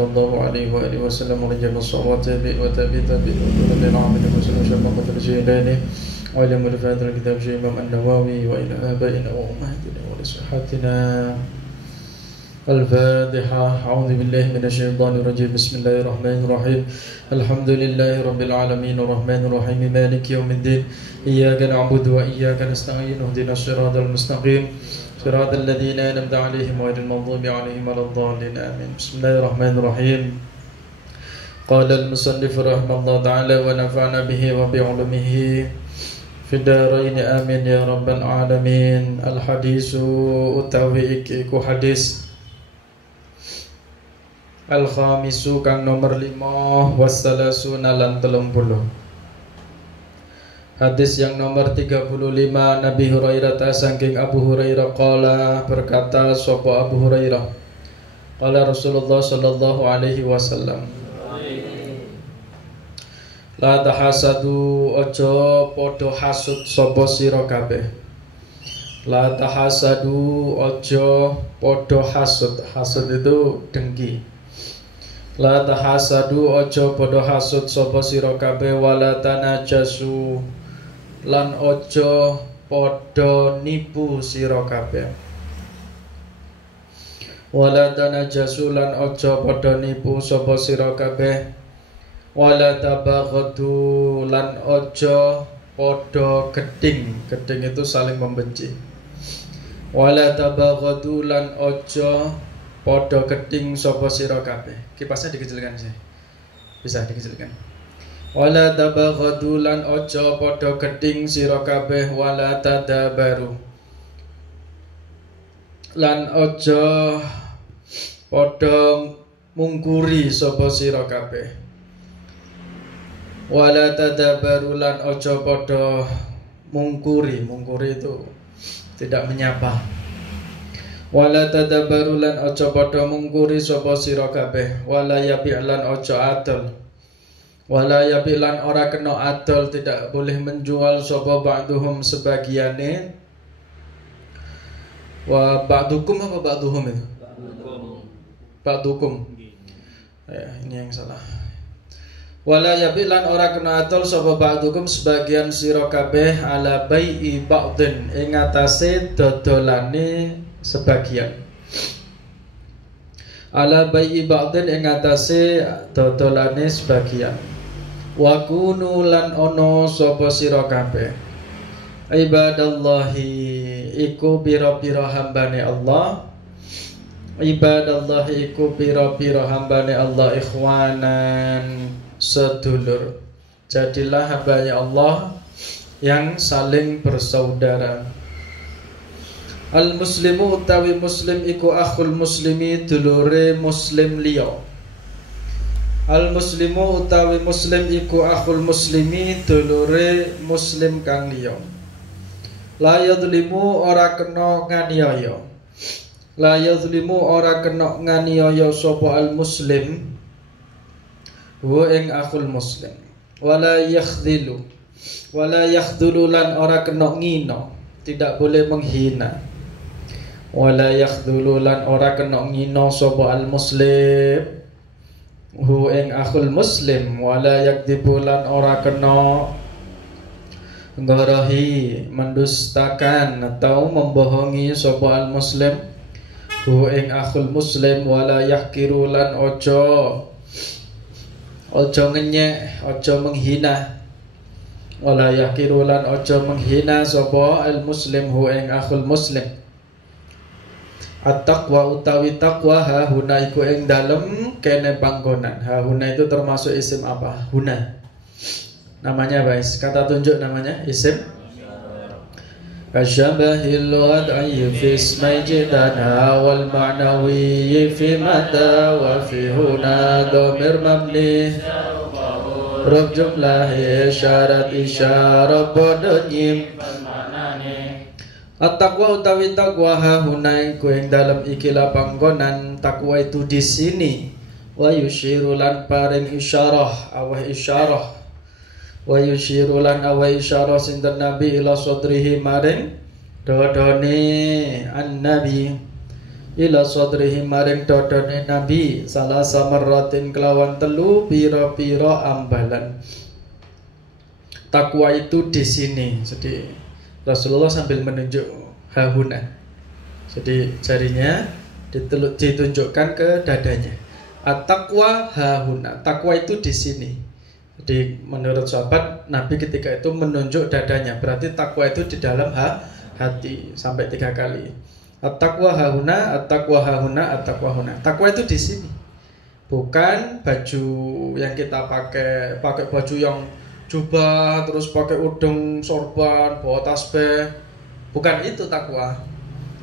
sallallahu alaihi wa alihi wasallam rijal as-sawat wa tabi min amil muslim shamma qadr jilani wa ila mulfat al-kitab Imam an-Nawawi wa ila abaina wa ummahatina wa sahhatina al-Fatiha. A'udzu billahi minasy syaithanir rajim. Bismillahirrahmanirrahim. Alhamdulillahi rabbil alamin arrahmanir rahim maliki yaumiddin. Iyyaka na'budu wa iyyaka nasta'in. Ihdinas siratal mustaqim. صراط الذين أنعمت عليهم غير المغضوب عليهم ولا الضالين آمين. بسم الله الرحمن الرحيم. قال المصنف رحمه الله تعالى ونفعنا به وبعلومه في الدارين آمين يا رب العالمين. الحديث utawi iku hadis al-khamisu kang nomor 5 wassalasuna lan 30. Hadis yang nomor 35 Nabi Hurairah saking Abu Hurairah qala berkata sapa Abu Hurairah qala Rasulullah sallallahu alaihi wasallam la tahasadu aja padha hasud sapa sira kabeh. La tahasadu aja padha hasud. Hasud itu dengki. La tahasadu aja padha hasud sapa sira kabeh wala tanajasu lan ojo podo nipu sira kabeh. Wala tanajasu lan ojo podo nipu sapa sira kabeh. Wala tabaghadu lan ojo podo geding. Geding itu saling membenci. Wala tabaghadu lan ojo podo geding sapa sira kabeh. Kipasnya dikecilkan sih. Bisa dikecilkan. Wala tabaghadu lan ojo podo geding sira kabeh. Wala tadabaru lan ojo podo mungkuri sapa sira kabeh. Wala tadabaru lan ojo podo mungkuri. Mungkuri itu tidak menyapa. Wala tadabaru lan ojo podo mungkuri sapa sira kabeh. Wala yabi lan ojo adol. Wala yabilan ora kena adol, tidak boleh menjual sapa ba'duhum sebagiane. Wa ba'dukum apa ba'duhum itu? Ba'dukum. Ya, ini yang salah. Wala yabilan ora kena adol sapa ba'dukum sebagian sira kabeh ala bai'i ba'din ing atase dodolane sebagian. Ala bai'i ba'din ing atase dodolane sebagian. Wa kunu lan ono sapa sira kabeh ibadallahi iku pira-pira hambane Allah. Ibadallahi iku pira-pira hambane Allah ikhwanan sedulur. Jadilah hambanya Allah yang saling bersaudara. Al muslimu utawi muslim iku akhul muslimi dulure muslim liya. Al muslimu utawi muslim iku akhul muslimi dulure muslim kang liya. La yadhlimu ora kena nganiaya. La yadhlimu ora kena nganiaya sapa al muslim wa ing akhul muslim. Wala yakhdhilu. Wala yakhdhulu lan ora kena ngina, tidak boleh menghina. Wala yakhdhulu lan ora kena ngina sapa al muslim hu ing akhul muslim. Wala yakdzibu lan ora kena ngarahi mendustakan atau membohongi sapa al muslim hu ing akhul muslim. Wala yahkiru lan ojo ngenyek, ojo menghina. Wala yahkiru lan ojo menghina sapa al muslim hu ing akhul muslim. At-taqwa utawi taqwa hahuna iku ing dalem kene panggonan. Hahuna itu termasuk isim apa? Huna. Namanya guys, kata tunjuk namanya isim. Asyabahil wad'i fi ismi jidana wal ma'nawi fi mata wa fi huna dhamir mabni rub jumlah isyarat isyarah bodonyim. At-taqwa utawi taqwa hahuna iku ing dalem ikilah panggonan. Taqwa itu di sini. Wa yusyiru lan paring isyarah aweh isyarah. Wa yusyiru lan aweh isyarah sinten Nabi ila sadrihi maring dodone an-nabi ila sadrihi maring dodone Nabi salasa marratin kelawan telu pira-pira ambalan. Takwa itu di sini. Jadi Rasulullah sambil menunjuk hahuna. Jadi jarinya ditunjukkan ke dadanya. At-taqwa hahuna. Takwa itu di sini. Jadi menurut sahabat Nabi ketika itu menunjuk dadanya, berarti takwa itu di dalam hati sampai 3 kali. At-taqwa hahuna, at-taqwa hahuna, at-taqwa huna. Takwa itu di sini. Bukan baju yang kita pakai baju yang jubah terus pakai udeng sorban, bawa tasbih. Bukan itu takwa.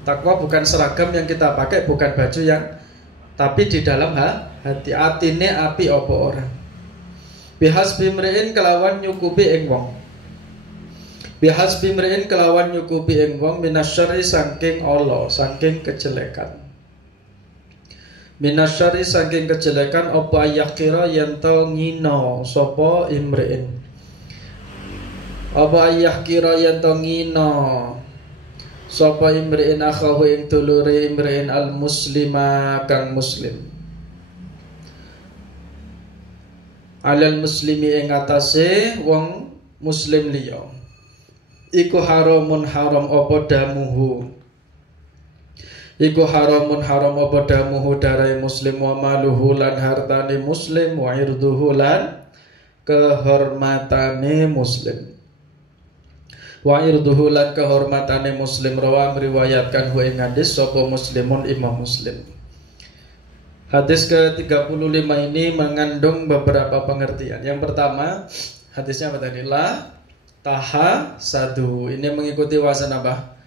Takwa bukan seragam yang kita pakai, bukan baju yang, tapi di dalam hati. Atine api apa orang. Bihasbi mri'in kelawan nyukupi ing wong. Bihasbi mri'in kelawan nyukupi ing wong minasyari saking Allah, saking kejelekan. Minasyari saking kejelekan apa yakira yen to ngino sapa imri'in. Apa yakira yen to ngino sapa imri'in akhahu ing dulure imri'in al muslima kang muslim. Alal muslimi ing atase wong muslim liya iku haramun haram apa damuhu. Iku haramun haram apa damuhu darai muslim wa maluhu lan hartane muslim wa irduhu lan kehormatane muslim. Wa irduhu lan kehormatane muslim rawa meriwayatkan hu ing hadis sapa muslimun Imam Muslim. Hadis ke-35 ini mengandung beberapa pengertian. Yang pertama, hadisnya apa tadi? La taha sadu. Ini mengikuti wazan apa?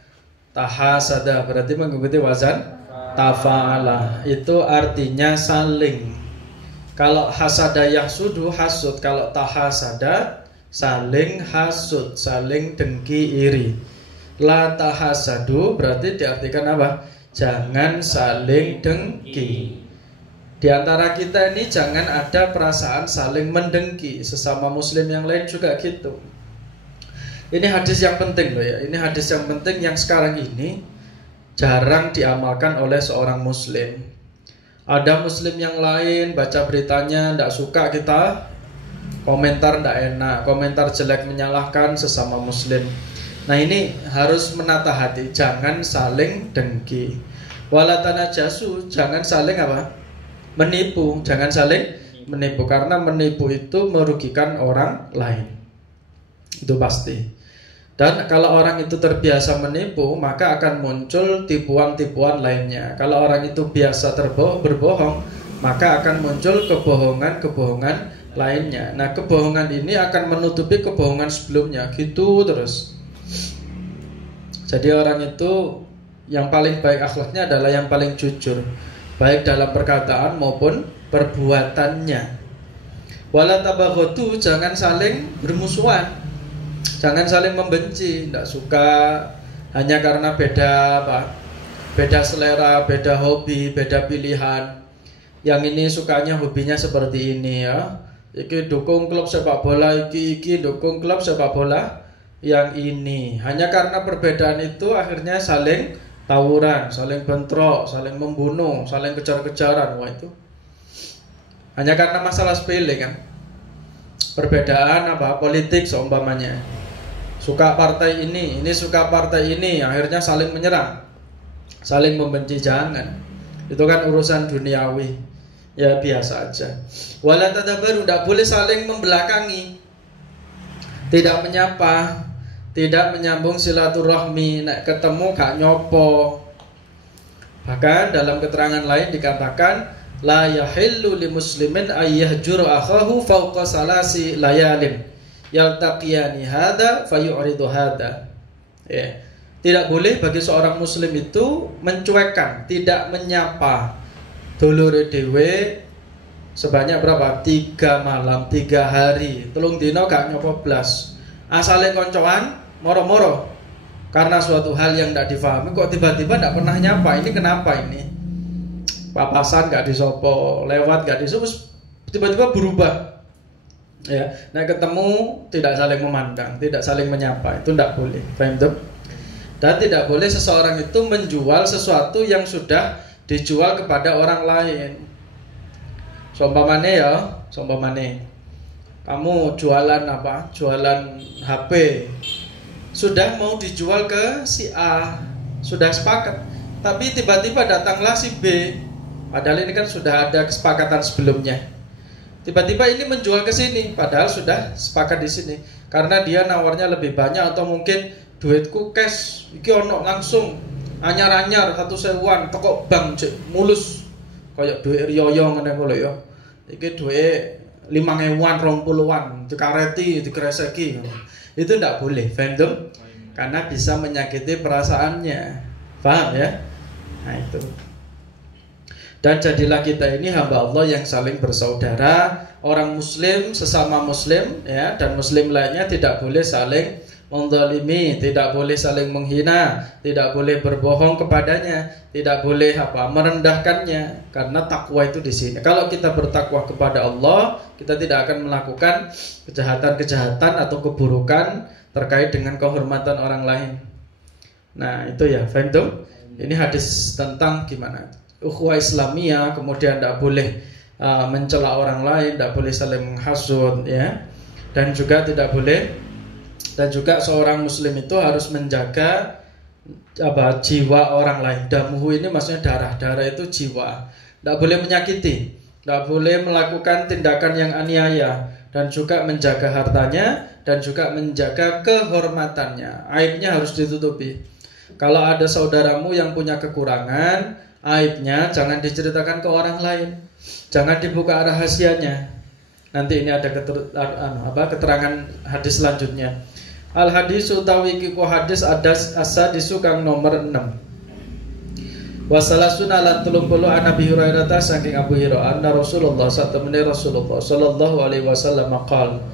Taha sada. Berarti mengikuti wazan tafa'ala. Itu artinya saling. Kalau hasada yahsudu hasud. Kalau taha sada saling hasud, saling dengki iri. La taha sadu berarti diartikan apa? Jangan saling dengki. Di antara kita ini jangan ada perasaan saling mendengki. Sesama muslim yang lain juga gitu. Ini hadis yang penting loh ya. Ini hadis yang penting yang sekarang ini jarang diamalkan oleh seorang muslim. Ada muslim yang lain baca beritanya tidak suka, kita komentar tidak enak, komentar jelek menyalahkan sesama muslim. Nah ini harus menata hati. Jangan saling dengki. Walatana jasu, jangan saling apa? Menipu, jangan saling menipu, karena menipu itu merugikan orang lain. Itu pasti. Dan kalau orang itu terbiasa menipu, maka akan muncul tipuan-tipuan lainnya. Kalau orang itu biasa berbohong, maka akan muncul kebohongan-kebohongan lainnya. Nah, kebohongan ini akan menutupi kebohongan sebelumnya, gitu terus. Jadi orang itu yang paling baik akhlaknya adalah yang paling jujur, baik dalam perkataan maupun perbuatannya. Wala tabaghatu, jangan saling bermusuhan, jangan saling membenci, tidak suka hanya karena beda selera, beda hobi, beda pilihan. Yang ini sukanya hobinya seperti ini ya. Iki dukung klub sepak bola, iki dukung klub sepak bola yang ini. Hanya karena perbedaan itu akhirnya saling tawuran, saling bentrok, saling membunuh, saling kejar-kejaran. Wah itu hanya karena masalah sepele kan. Perbedaan politik seumpamanya. Suka partai ini suka partai ini, akhirnya saling menyerang, saling membenci. Jangan. Itu kan urusan duniawi. Ya biasa aja. Wala tadabaru, tidak boleh saling membelakangi, tidak menyapa, tidak menyambung silaturahmi, nek ketemu gak nyopo. Bahkan dalam keterangan lain dikatakan la yahillu li muslimin ayyahjuru akhahu fawqa salasi layalin yaltaqiyani hadza fayu'ridu hadza. Ya. Tidak boleh bagi seorang muslim itu mencuekkan, tidak menyapa dulure dhewe sebanyak berapa? 3 malam, 3 hari, 3 dino gak nyopo blas. Asale koncoan moro-moro karena suatu hal yang tidak difahami, kok tiba-tiba tidak pernah nyapa. Ini kenapa ini? Papasan gak disopo, lewat gak disopo, tiba-tiba berubah. Ya, nah ketemu tidak saling memandang, tidak saling menyapa, itu tidak boleh. Paham tuh? Dan tidak boleh seseorang itu menjual sesuatu yang sudah dijual kepada orang lain. Seumpamane ya, seumpamane kamu jualan apa? Jualan HP. Sudah mau dijual ke si A, sudah sepakat. Tapi tiba-tiba datanglah si B. Padahal ini kan sudah ada kesepakatan sebelumnya. Tiba-tiba ini menjual ke sini, padahal sudah sepakat di sini. Karena dia nawarnya lebih banyak atau mungkin duitku cash, iki ono langsung anyar-anyar 1.000-an toko bank cek mulus kayak duit riyoyo ngene kok ya. Iki duit 5.000-an 20-an dikareti dikreseki. Itu tidak boleh, fandom, karena bisa menyakiti perasaannya. Paham ya? Nah itu. Dan jadilah kita ini hamba Allah yang saling bersaudara, orang muslim sesama muslim ya, dan muslim lainnya tidak boleh saling menzalimi, tidak boleh saling menghina, tidak boleh berbohong kepadanya, tidak boleh merendahkannya, karena takwa itu di sini. Kalau kita bertakwa kepada Allah, kita tidak akan melakukan kejahatan-kejahatan atau keburukan terkait dengan kehormatan orang lain. Nah, itu ya, faham? Ini hadis tentang gimana? Ukhuwah Islamiyah, kemudian tidak boleh mencela orang lain, tidak boleh saling menghasut ya. Dan juga tidak boleh, dan juga seorang muslim itu harus menjaga jiwa orang lain. Damuhu ini maksudnya darah itu jiwa. Tidak boleh menyakiti, tidak boleh melakukan tindakan yang aniaya, dan juga menjaga hartanya, dan juga menjaga kehormatannya. Aibnya harus ditutupi. Kalau ada saudaramu yang punya kekurangan, aibnya jangan diceritakan ke orang lain, jangan dibuka rahasianya. Nanti ini ada keterangan hadis selanjutnya. Al hadis utawi kiku hadis ada asadisu kang nomor 6. Wasalasuna lan 30 an Nabi Hurairah saking Abu Hurairah anna Rasulullah satamene Rasulullah sallallahu alaihi wasallam qol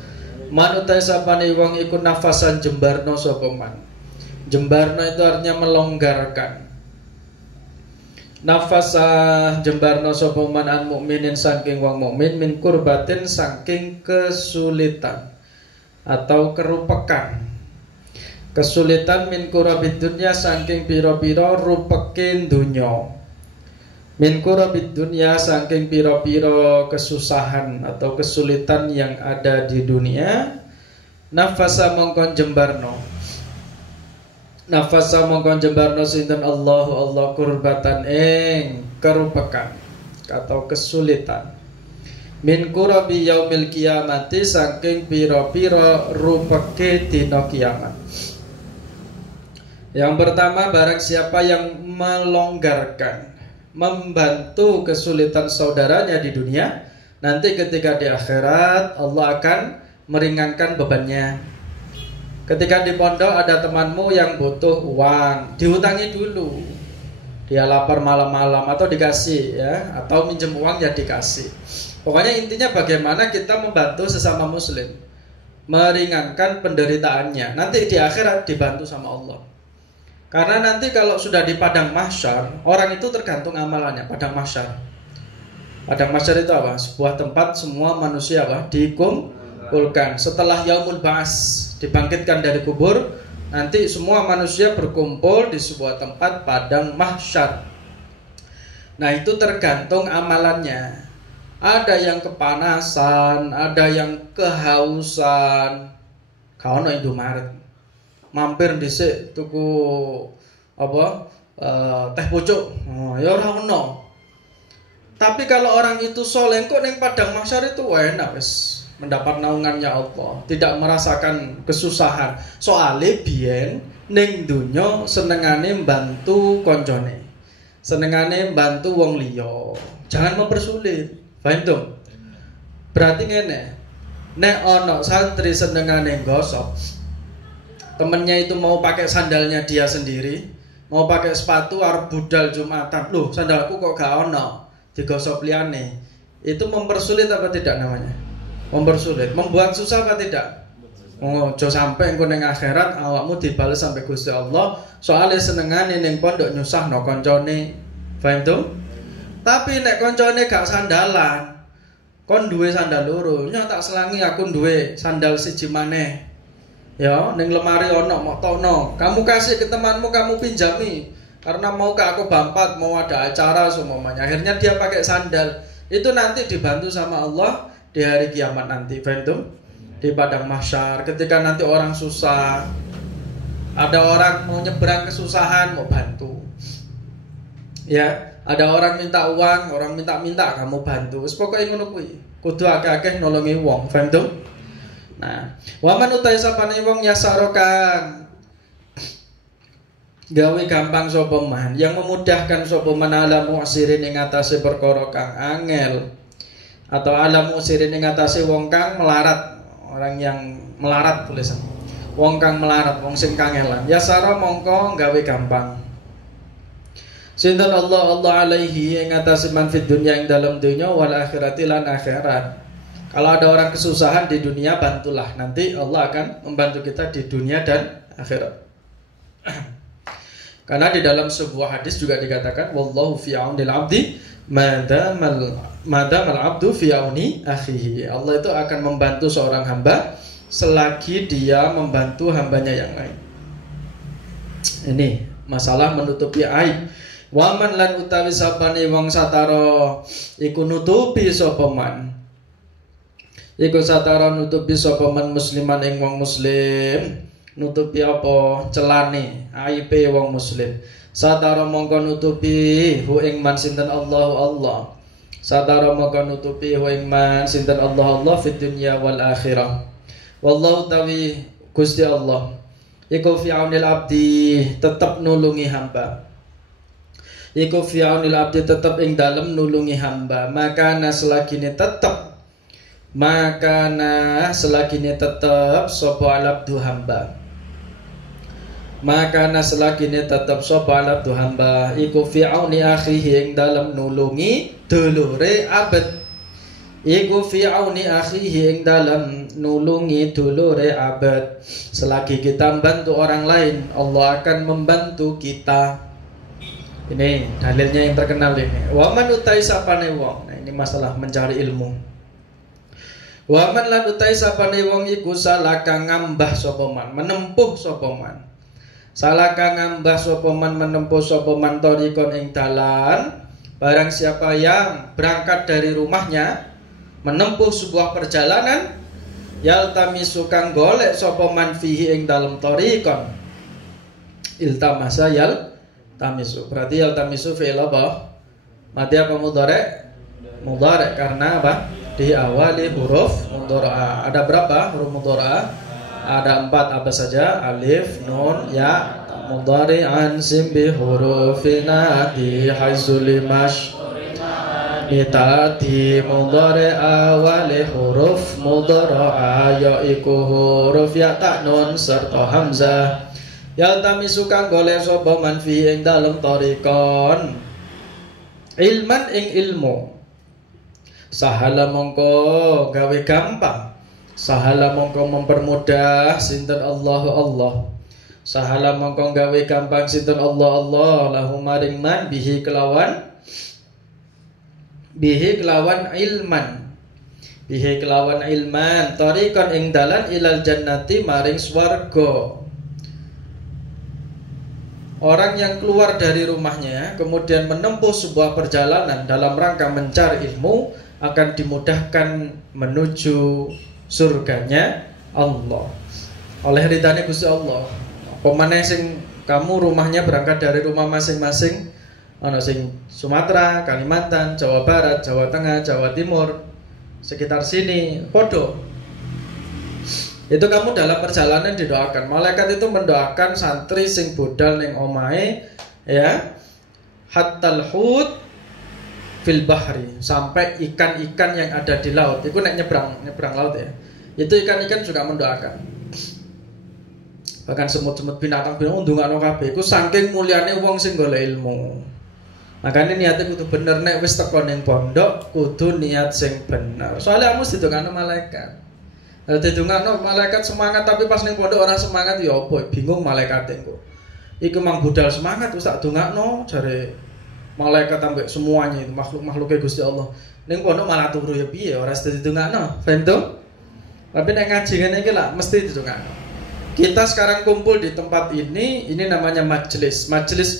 man utai sapane wong iku nafasan jembarno sapa man. Jembarno itu artinya melonggarkan. Nafasa jembarno sapa man an mukminin saking wong mukmin min kurbatin saking kesulitan atau kerupekan. Kesulitan min kurabid dunya saking pira-pira rupekin dunya. Min kurabid dunya saking pira-pira kesusahan atau kesulitan yang ada di dunia. Nafasa mongkon jembarno. Nafasa mongkon jembarno sinten Allah kurbatan ing kerupekan atau kesulitan. Min kurabi yaumil kiamati saking pira-pira rupeke dina kiamat. Yang pertama, barang siapa yang melonggarkan, membantu kesulitan saudaranya di dunia, nanti ketika di akhirat Allah akan meringankan bebannya. Ketika di pondok ada temanmu yang butuh uang, dihutangi dulu. Dia lapar malam-malam atau dikasih ya, atau minjem uang ya dikasih. Pokoknya intinya bagaimana kita membantu sesama muslim, meringankan penderitaannya. Nanti di akhirat dibantu sama Allah. Karena nanti kalau sudah di padang mahsyar, orang itu tergantung amalannya. Padang mahsyar. Padang mahsyar itu apa? Sebuah tempat semua manusia dikumpulkan. Setelah yaumul ba'as, dibangkitkan dari kubur, nanti semua manusia berkumpul di sebuah tempat padang mahsyar. Nah, itu tergantung amalannya. Ada yang kepanasan, ada yang kehausan. Kaono Indomaret. Mampir dhisik tuku teh pucuk. Ya ora ono. Tapi kalau orang itu soleh kok ning padang mahsyar itu enak wis mendapat naungannya Allah, tidak merasakan kesusahan. Soale biyen ning donya senengane mbantu koncone. Senengane mbantu wong liya. Jangan mempersulit. Paham tuh? Berarti ngene. Nek ono santri senengane gosok, temennya itu mau pakai sandalnya dia sendiri, mau pakai sepatu arep budal Jumatan. Loh, sandalku kok gak ono, digosok liyane. Itu mempersulit apa tidak namanya? Mempersulit, membuat susah apa tidak? Oh, jo sampai engko ning akhirat awakmu dibales sampai Gusti Allah, soalnya senengane ning pondok nyusahno koncone. Paham tuh? Tapi nek koncone gak sandalan, kon duwe sandal loro, nya tak selangi aku duwe sandal siji maneh. Ya, ning lemari ono mok tokno. Kamu kasih ke temanmu, kamu pinjami. karena mau ke aku bampat, mau ada acara semuanya. Akhirnya dia pakai sandal. Itu nanti dibantu sama Allah di hari kiamat nanti, faham? Di padang mahsyar ketika nanti orang susah, ada orang mau nyebrang kesusahan, mau bantu. Ya, ada orang minta uang, orang minta kamu bantu. Wis pokoke ngono kuwi. Kudu akeh-akeh nolongi wong, paham tuh? Nah, waman utai sapane wong yasarokan gawe gampang sapa man, yang memudahkan sapa man ala mu'sirin ing atase perkara kang angel, atau ala mu'sirin ing atase wong kang melarat, orang yang melarat tulisan. Wong kang melarat, wong sing kangelan. Yasara mongko gawe gampang. Sinten Allah alaihi ing atase man fid dunya ing dalam dunya wal akhirati lan akhirat. Kalau ada orang kesusahan di dunia, bantulah, nanti Allah akan membantu kita di dunia dan akhirat. Karena di dalam sebuah hadis juga dikatakan wallahu fi aunil abdi madamal abdu fi auni akhihi. Allah itu akan membantu seorang hamba selagi dia membantu hambanya yang lain. Ini masalah menutupi aib. Waman lan utawi sapane wong satara iku nutupi sapa man. Iku satara nutupi sapa man musliman ing wong muslim. Nutupi apa? Celane aibe wong muslim. Satara mongko nutupi hu ing man sinten Allah. Satara mongko nutupi hu ing man sinten Allah fid dunya wal akhirah. Wallahu tawi Gusti Allah iku fi aunil abdi, tetap nulungi hamba. Iku fi aunil abdi, tetap ing dalem nulungi hamba. Maka selagine tetap sapa alabdu hamba. Maka selagine tetap sapa alabdu hamba iku fi auni akhihi ing dalem nulungi dulure abad. Iku fi auni akhihi ing dalem nulungi dulure abad. Selagi kita membantu orang lain, Allah akan membantu kita. Ini dalilnya yang terkenal ini. Wa man utai sapane wong. Nah, ini masalah mencari ilmu. Wa man lan utai sapane wong iku salaka ngambah sapa man, menempuh sapa man. Salaka ngambah sapa man, menempuh sapa man thariqon ing dalan. Barang siapa yang berangkat dari rumahnya menempuh sebuah perjalanan, yaltamisu kang golek sapa man fihi ing dalem thariqon. Iltamasa tamisu. Berarti yaltamisu fi'il apa? Mati apa mudhari'? Mudhari' karena apa? Diawali huruf mudhari'ah. Ada berapa huruf mudhari'ah? Ada 4, apa saja? Alif, nun, ya. Mudhari'an sim bi hurufina di haitsu limash mitati mudhari'ah wali huruf mudhari'ah yaiku huruf ya, ta, nun serta hamzah. Yaltamisu kang golek sapa man fi ing dalem thariqon ilman ing ilmu. Sahala mongko gawe gampang, sahala mongko mempermudah sinten Allah. Sahala mongko gawe gampang sinten Allah lahu maring man bihi kelawan ilman thariqon ing dalan ilal jannati maring swarga. Orang yang keluar dari rumahnya kemudian menempuh sebuah perjalanan dalam rangka mencari ilmu akan dimudahkan menuju surganya Allah oleh ridhanya Gusti Allah. Pemane sing kamu rumahnya berangkat dari rumah masing-masing, ana sing Sumatera, Kalimantan, Jawa Barat, Jawa Tengah, Jawa Timur, sekitar sini podo. Itu kamu dalam perjalanan didoakan. Malaikat itu mendoakan santri sing budal ning omahe ya, hattal hut fil bahri, sampai ikan-ikan yang ada di laut. Itu nek nyebrang laut ya. Itu ikan-ikan juga mendoakan. Bahkan semut-semut binatang ndongakno kabeh. Iku saking mulyane wong sing golek ilmu. Makanya niatnya kudu bener, nek wis teko ning pondok kudu niat sing bener. Soalnya kamu didongakno malaikat. Didongakno malaikat semangat, tapi pas ning pondok orang semangat ya apa? Bingung malaikate engko. Iku mang budal semangat wis tak dongakno jare malaikat ambek semuanya itu makhluk-makhluknya Gusti Allah. Ning pondok malah turu ya piye ora didongakno. Paham to? Tapi nek ngaji ngene iki lah mesti didongakno. Kita sekarang kumpul di tempat ini namanya majelis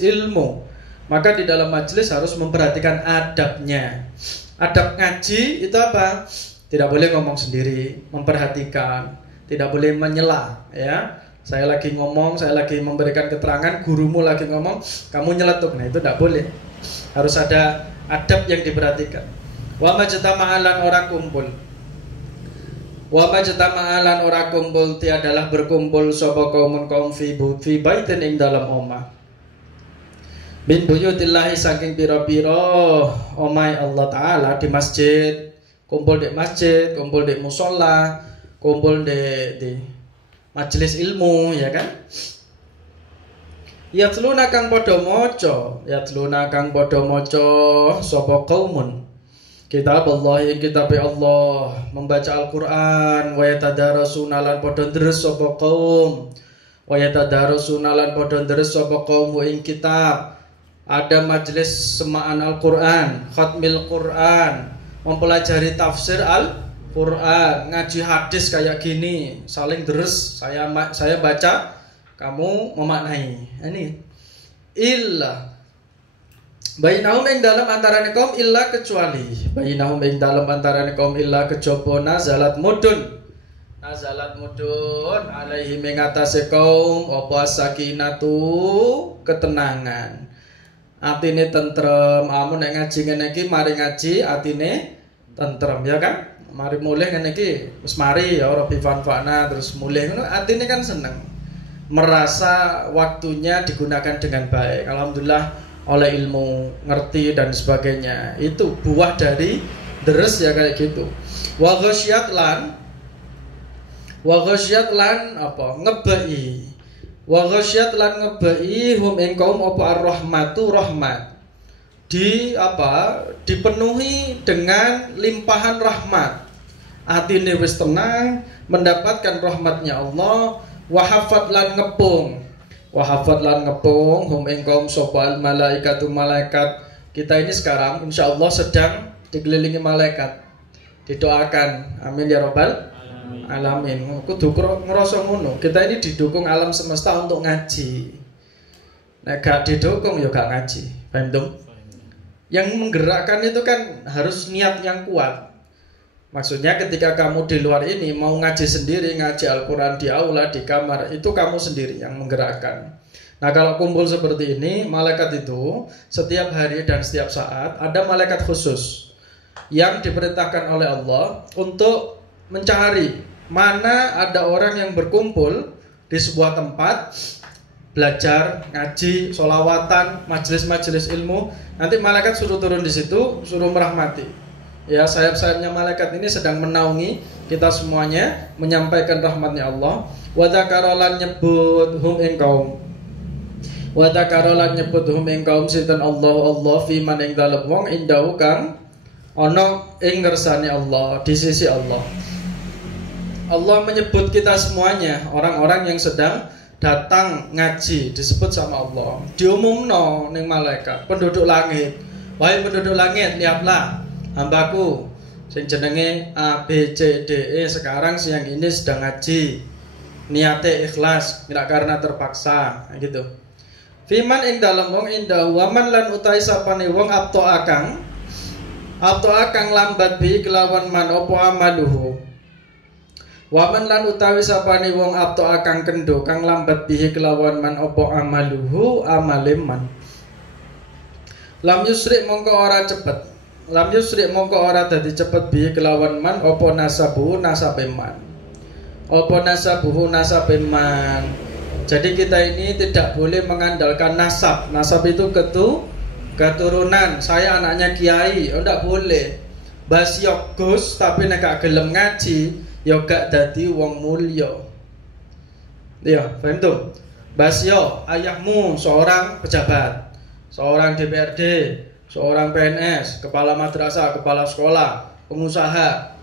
ilmu. Maka di dalam majelis harus memperhatikan adabnya. Adab ngaji itu apa? Tidak boleh ngomong sendiri, memperhatikan, tidak boleh menyela, ya. Saya lagi ngomong, saya lagi memberikan keterangan, gurumu lagi ngomong, kamu nyeletuk. Nah, itu tidak boleh. Harus ada adab yang diperhatikan. Wa majtama'alan ora kumpul. Wa majtama'alan ora kumpul tiadalah berkumpul sapa kaumun kaum fi baitin ing dalam omah. Min buyutillahi saking pira-pira omai Allah Ta'ala di masjid. Kumpul di masjid, kumpul di musola, kumpul di majelis ilmu, ya kan? Yatluna kang padha maca sapa kaumun kitab Allah ing kitab Allah, membaca Al-Qur'an, wa yatadarasuna lan padha ndres sapa kaum, wa yatadarasuna lan padha ndres sapa kaum ing kitab. Ada majelis semaan Al-Qur'an, khatmil Qur'an, mempelajari tafsir Al-Qur'an, ngaji hadis kayak gini, saling deres, saya baca, kamu memaknai. Ini illa bainahum ing dalam antarané kaum illa kecuali bainahum ing dalam antarané kaum illa kejaba nazalat mudun alaihi ing atase kaum apa sakinatu ketenangan. Atine tentrem, amun nek ngaji ngene iki mari ngaji atine tentrem, ya kan? Mari mulih ngene iki wis mari ya ora bifanfana terus mulih ngono atine kan seneng. Merasa waktunya digunakan dengan baik. Alhamdulillah oleh ilmu, ngerti dan sebagainya. Itu buah dari deres ya kayak gitu. Wa ghasyat lan apa? Ngebai. Wa ghasyat lan ngebai hum ing kaum apa ar-rahmatu rahmat. Dipenuhi dengan limpahan rahmat. Atine wis tenang, mendapatkan rahmatnya Allah. Wahafat lan ngepung hum ing kaum sapa malaikatu malaikat. Kita ini sekarang insyaallah sedang dikelilingi malaikat. Didoakan amin ya rabbal alamin. Kudu ngerasa ngono. Kita ini didukung alam semesta untuk ngaji. Nek gak didukung ya gak ngaji. Paham dong? Yang menggerakkan itu kan harus niat yang kuat. Maksudnya ketika kamu di luar ini mau ngaji sendiri, ngaji Al-Quran di aula, di kamar, itu kamu sendiri yang menggerakkan. Nah kalau kumpul seperti ini, malaikat itu setiap hari dan setiap saat ada malaikat khusus yang diperintahkan oleh Allah untuk mencari mana ada orang yang berkumpul di sebuah tempat belajar, ngaji, sholawatan, majelis-majelis ilmu. Nanti malaikat suruh turun di situ, suruh merahmati. Ya, sayap-sayapnya malaikat ini sedang menaungi kita semuanya, menyampaikan rahmatnya Allah. Wa dzakarolan nyebut hum ing kaum. Wa dzakarolan nyebut hum ing kaum sinten Allah fi man ing dalem wong indahu kang ana ing ngersane Allah, di sisi Allah. Allah menyebut kita semuanya, orang-orang yang sedang datang ngaji disebut sama Allah. Diumumno ning malaikat, penduduk langit. Wahai penduduk langit, lihatlah hambaku sing jenenge A B C D E sekarang siang ini sedang ngaji. Niate ikhlas, tidak karena terpaksa, gitu. Fiman ing dalem wong indah waman lan utai sapane wong abto akang lambat bi kelawan man opo amaluhu. Waman lan utawi sapane wong abto akang kendo kang lambat bihi kelawan man opo amaluhu amaleman. Lam yusrik mongko ora dadi cepet bihi kelawan man opo nasabuhu nasabeman. Jadi kita ini tidak boleh mengandalkan nasab. Nasab itu keturunan. Saya anaknya kiai, tidak boleh. Basiok Gus tapi nek gak gelem ngaji ya gak dadi wong mulya. Ya, paham tuh? Basyo, ayahmu seorang pejabat, seorang DPRD, seorang PNS, kepala madrasah, kepala sekolah, pengusaha.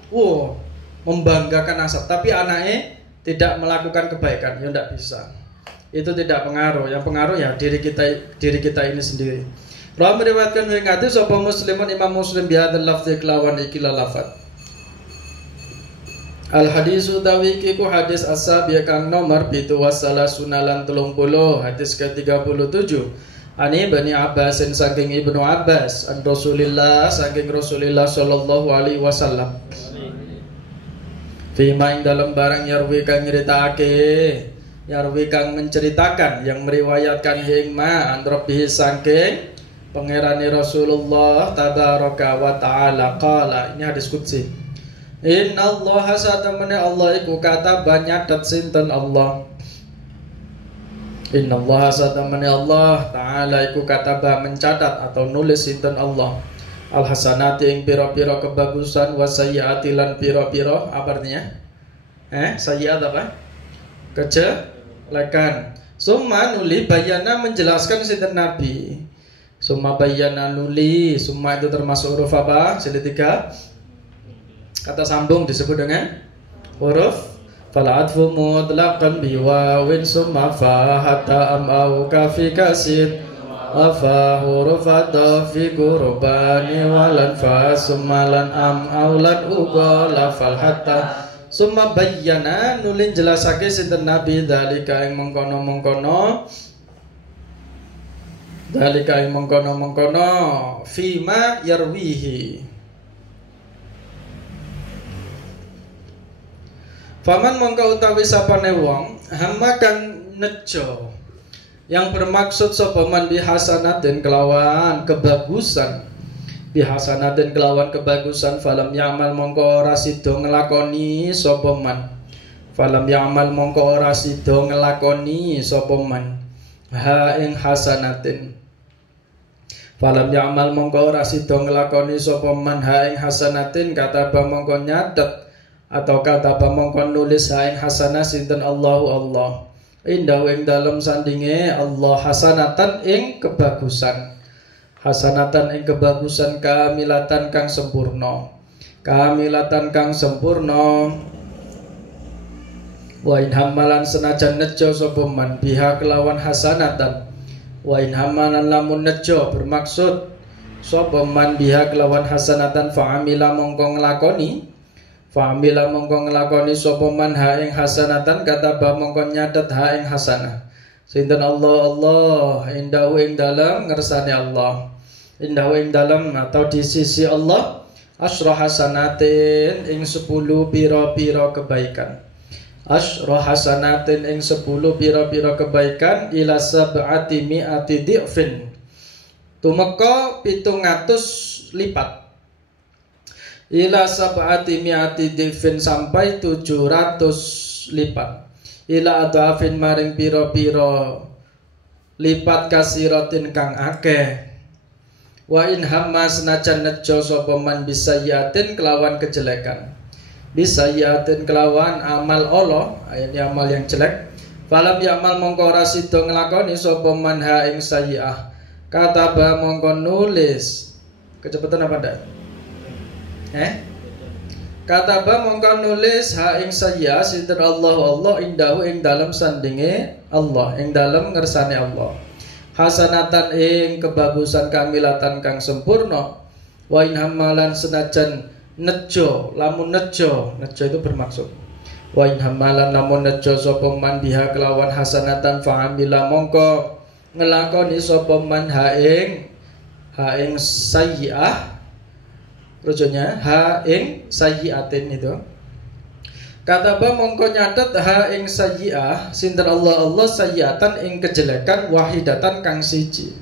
Membanggakan nasab, tapi anaknya tidak melakukan kebaikan, ya tidak bisa. Itu tidak pengaruh. Yang pengaruh ya diri kita ini sendiri. Rawi meriwayatkan ing hadis sapa Muslimun Imam Muslim bi hadzal lafzi kelawan iki lafaz. Al hadis utawi iki ku hadis as-sabi kang nomor 17 lan 30, hadis ke-37. Ani Bani Abbasin saking Ibnu Abbas an Rasulillah saking Rasulillah sallallahu alaihi wasallam. Fima ing dalam barang yarwi kang nyeritakake, yarwi kang menceritakan, yang meriwayatkan hingma an Rabbih saking pangerane Rasulullah tabaraka wa taala qala. Ini hadis qudsi. Inna Allah satamane Allah iku kata banyak dat sinten Allah. Inna Allah satamane Allah taala iku kata mencatat atau nulis sinten Allah. Al hasanati ing pira-pira kebagusan wa sayyiati lan pira-pira apa artinya? Sayyiat apa? Kejelekan. Summa nuli bayana menjelaskan sinten Nabi. Summa bayana nuli, summa itu termasuk huruf apa? Sila 3. Kata sambung disebut dengan huruf fal adfu mutlaqan biwawin summa fa hatta am au kafi kasid afa huruf adafi qurbani walan fa summa lan am au lan uga lafal hatta summa bayyana nulin jelasake sinten Nabi dalika ing mengkono-mengkono dalika ing mengkono-mengkono fima yarwihi. Faman mongko utawi sapane wong hamma kang nejo yang bermaksud sapa man bihasanatin kelawan kebagusan, bihasanatin kelawan kebagusan falam ya'mal mongko ora sida nglakoni sapa man, falam ya'mal mongko ora sida nglakoni sapa man ha ing hasanatin, falam ya'mal mongko ora sida nglakoni sapa man ha ing hasanatin kata ba mongko nyatet atau kata pamongkon nulis haing hasanah sinten Allahu Allah indahu ing dalam sandinge Allah hasanatan ing kebagusan, hasanatan ing kebagusan kamilatan kang sempurna, kamilatan kang sempurna. Wa in hamalan senajan nejo sapa man biha kelawan hasanatan, wa in hamalan lamun nejo bermaksud sapa man biha kelawan hasanatan fa amila mongko nglakoni, fa'amila mongko nglakoni sapa man ha ing hasanatan kata ba mongko nyatet ha ing hasanah sinten Allah indahu ing dalam ngersane Allah, indahu ing dalam atau di sisi Allah asyra hasanatin ing 10 pira-pira kebaikan, asyra hasanatin ing 10 pira-pira kebaikan ila sab'ati mi'ati dhi'fin tumeka 700 lipat, ila sab'ati mi'ati dhifin sampai 700 lipat, ila adhafin maring piro-piro lipat kasiratin kang akeh. Wa in hamma senajan nejo sapa man bisayatin kelawan kejelekan, bisayatin kelawan amal Allah, ini amal yang jelek, falam ya'mal mongko ora sida nglakoni sapa man ha ing sayyi'ah kata ba mongko nulis. Kecepatan apa ndak? Kata ba mongko nulis ha ing sayya sinten Allah indahu ing dalam sandinge Allah, ing dalam ngersane Allah hasanatan ing kebagusan kamilatan kang sempurna. Wa in hamalan senajan nejo, lamun nejo itu bermaksud wa in hamalan lamun nejo sapa man biha kelawan hasanatan fa amila mongko ngelakoni sapa man ha ing sayyi'ah, rujunya ha ing sayyiatin itu. Kata ba mongko nyatet ha ing sayyiah sinten Allah sayyiatan ing kejelekan wahidatan kang siji.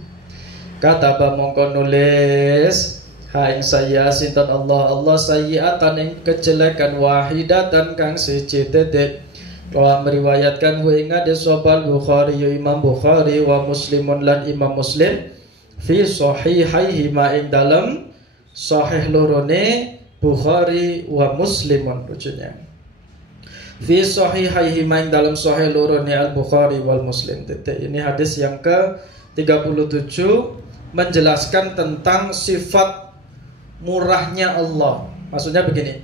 Kata ba mongko nulis ha ing sayyiah sinten Allah sayyiatan ing kejelekan wahidatan kang siji titik. Telah meriwayatkan hu ing hadis sahal Bukhari Imam Bukhari wa Muslimun lan Imam Muslim fi sahihaihi ma ing dalam sahih lorone Bukhari wa Muslimun rujunya fi sahihaihi main dalam sahih lorone Al-Bukhari wal Muslim. Ini hadis yang ke-37 menjelaskan tentang sifat murahnya Allah. Maksudnya begini,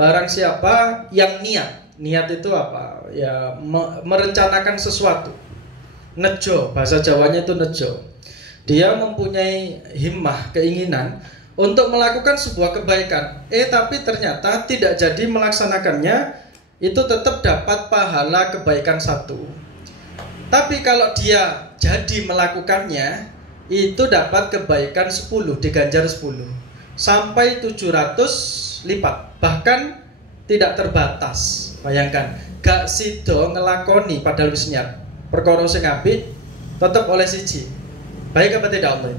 barang siapa yang niat itu apa? Ya merencanakan sesuatu. Nejo, bahasa Jawanya itu nejo. Dia mempunyai himmah, keinginan untuk melakukan sebuah kebaikan, tapi ternyata tidak jadi melaksanakannya, itu tetap dapat pahala kebaikan 1. Tapi kalau dia jadi melakukannya, itu dapat kebaikan 10, diganjar 10 sampai 700 lipat, bahkan tidak terbatas. Bayangkan, gak sido ngelakoni padahal wis niat perkara sing apik tetep oleh siji. Baik apa tidak Allah?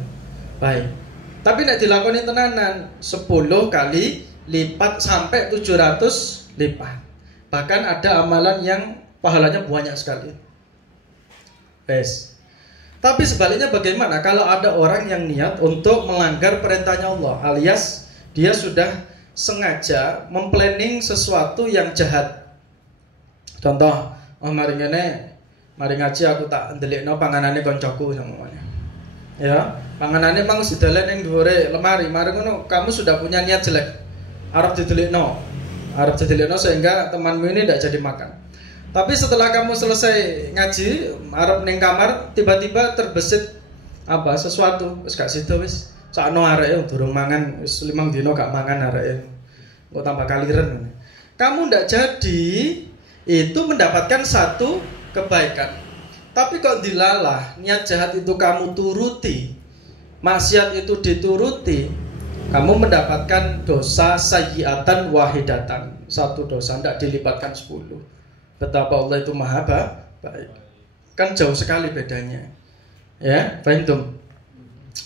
Baik. Tapi nek dilakoni tenanan 10 kali lipat sampai 700 lipat. Bahkan ada amalan yang pahalanya banyak sekali. Tapi sebaliknya bagaimana kalau ada orang yang niat untuk melanggar perintahnya Allah, alias dia sudah sengaja memplanning sesuatu yang jahat. Contoh, mari ngaji aku tak ndelikno panganane koncoku semuanya. Ya, panganane mang sidalen ning dhuwure lemari, mari ngono kamu sudah punya niat jelek. Arep didelikno sehingga temanmu ini tidak jadi makan. Tapi setelah kamu selesai ngaji, arep ning kamar, tiba-tiba terbesit sesuatu, wis gak sida wis. Sakno areke durung mangan, wis 5 dina gak mangan areke. Kok tambah kaliren. Kamu ndak jadi itu mendapatkan 1 kebaikan. Tapi kok dilalah, niat jahat itu kamu turuti, maksiat itu dituruti, kamu mendapatkan dosa sayyiatan wahidatan, 1 dosa, ndak dilipatkan 10. Betapa Allah itu maha baik. Kan jauh sekali bedanya. Ya, faham?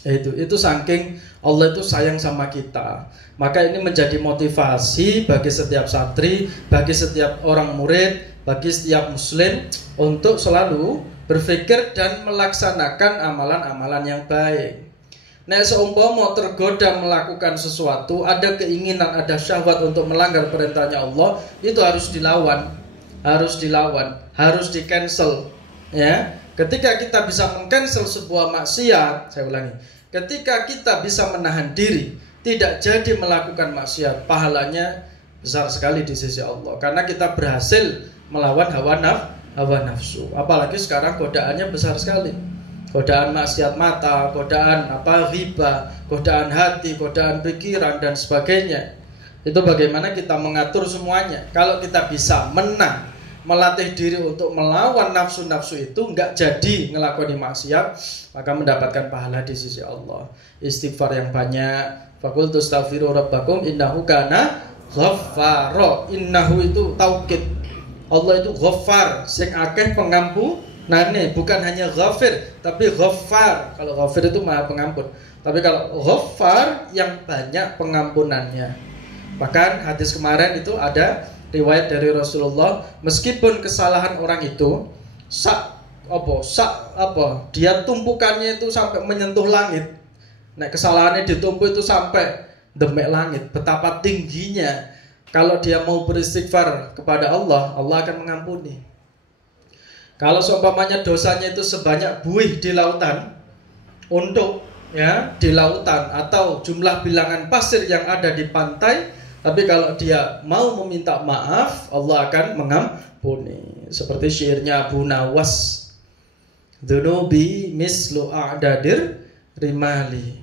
Itu saking Allah itu sayang sama kita. Maka ini menjadi motivasi bagi setiap santri, bagi setiap orang murid, bagi setiap muslim untuk selalu berpikir dan melaksanakan amalan-amalan yang baik. Nek seumpama tergoda melakukan sesuatu, ada keinginan, ada syahwat untuk melanggar perintahnya Allah, itu harus dilawan, harus di-cancel. Ya, ketika kita bisa meng-cancel sebuah maksiat, saya ulangi, ketika kita bisa menahan diri, tidak jadi melakukan maksiat, pahalanya besar sekali di sisi Allah, karena kita berhasil melawan hawa nafsu. Apalagi sekarang godaannya besar sekali. Godaan maksiat mata, godaan riba, godaan hati, godaan pikiran dan sebagainya. Itu bagaimana kita mengatur semuanya. Kalau kita bisa menang, melatih diri untuk melawan nafsu-nafsu itu, enggak jadi ngelakoni maksiat, maka mendapatkan pahala di sisi Allah. Istighfar yang banyak. Faqultu astaghfiru rabbakum innahu kana ghaffara. Innahu itu taukid. Allah itu ghaffar, sing akeh pengampunane, bukan hanya ghafir, tapi ghaffar. Kalau ghafir itu maha pengampun, tapi kalau ghaffar yang banyak pengampunannya. Bahkan hadis kemarin itu ada riwayat dari Rasulullah, meskipun kesalahan orang itu dia tumpukannya itu sampai menyentuh langit. Nah, kesalahannya ditumpuk itu sampai demek langit. Betapa tingginya. Kalau dia mau beristighfar kepada Allah, Allah akan mengampuni. Kalau seumpamanya dosanya itu sebanyak buih di lautan, di lautan atau jumlah bilangan pasir yang ada di pantai, tapi kalau dia mau meminta maaf, Allah akan mengampuni. Seperti syairnya Abu Nawas, Dzunubi mislu a'dadir rimali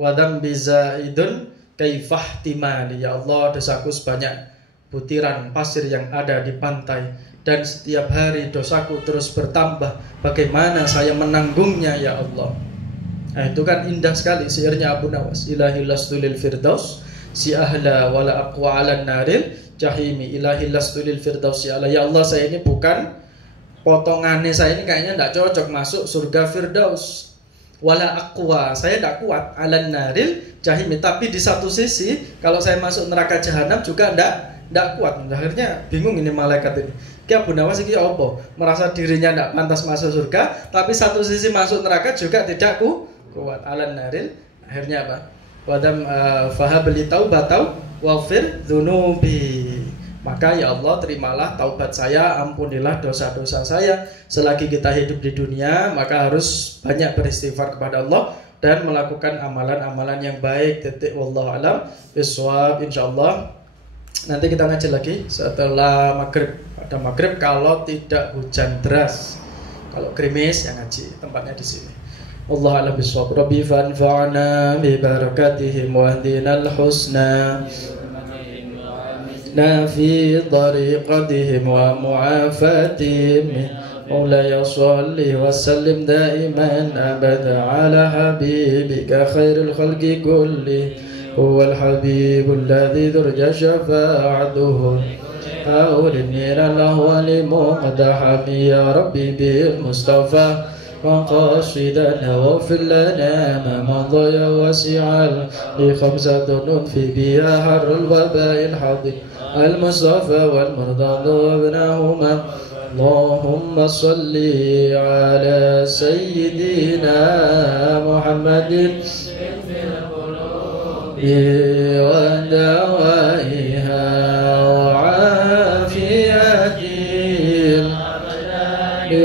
wa dzambi zaidun kaifah timali. Ya Allah, dosaku sebanyak butiran pasir yang ada di pantai, dan setiap hari dosaku terus bertambah. Bagaimana saya menanggungnya ya Allah? Nah, itu kan indah sekali syairnya Abu Nawas. Ilahi lastulil firdaus si ahla wala aqwa ala naril jahimi. Ilahi lastulil firdaus si ahla. Ya Allah, saya ini bukan potongannya, saya ini kayaknya tidak cocok masuk surga firdaus. Wala aqwa, saya tidak kuat ala naril jahimi. Tapi di satu sisi kalau saya masuk neraka jahanam juga tidak kuat. Akhirnya bingung ini malaikat ini. Ki Abu Nawas iki apa? Merasa dirinya tidak pantas masuk surga, tapi satu sisi masuk neraka juga tidak kuat. Alan naril. Akhirnya apa? Wadam fahabli taubatau wafir dzunubi. Maka ya Allah, terimalah taubat saya, ampunilah dosa-dosa saya. Selagi kita hidup di dunia, maka harus banyak beristighfar kepada Allah dan melakukan amalan-amalan yang baik. Wallahu alam bisawab. Insyaallah nanti kita ngaji lagi setelah maghrib. Pada maghrib kalau tidak hujan deras. Kalau gerimis ya ngaji tempatnya di sini. Allah a'lam bishawab. Rabbi fanfa'na bi barakatihim wa hdina al-husna fi tariqatihim wa mu'afatihim. مولاي صل وسلم دائما أبدا على حبيبك خير الخلق كله هو الحبيب الذي ترجى شفاعته أول من الأهوال مقدحا يا ربي بالمصطفى وقاصدنا واغفر لنا ما مضى يا واسع لخمسة نطفي بها حر الوباء الحاضر المصطفى والمرضى وابناهما. اللهم صل على سيدنا محمد ودوائها وعافيتها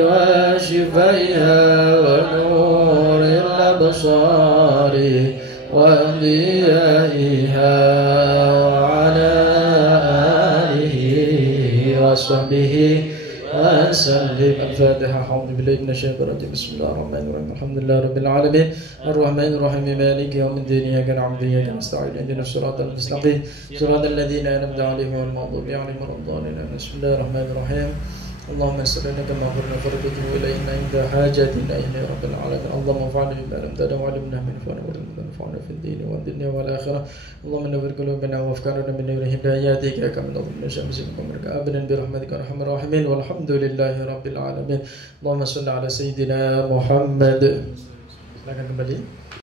وشفائها ونور الأبصار وضيائها وعلى آله وصحبه وسلم. الفاتحة. أعوذ بالله من الشيطان الرجيم. بسم الله الرحمن الرحيم. الحمد لله رب العالمين الرحمن الرحيم مالك يوم الدين إياك نعبد وإياك نستعين اهدنا الصراط المستقيم صراط الذين أنعمت عليهم غير المغضوب عليهم ولا الضالين. بسم الله الرحمن الرحيم. اللهم استعينك ما غفرنا فرجته إلينا عند حاجتنا إلى رب العالمين. اللهم انفعنا بما علمتنا وعلمنا من فعلنا وانفعنا في الدين والدنيا والآخرة. اللهم نور قلوبنا وأفكارنا من نور هداياتك كما نور من شمس القمر أبدا برحمتك أرحم الراحمين والحمد لله رب العالمين. اللهم صل على سيدنا محمد. Silakan kembali.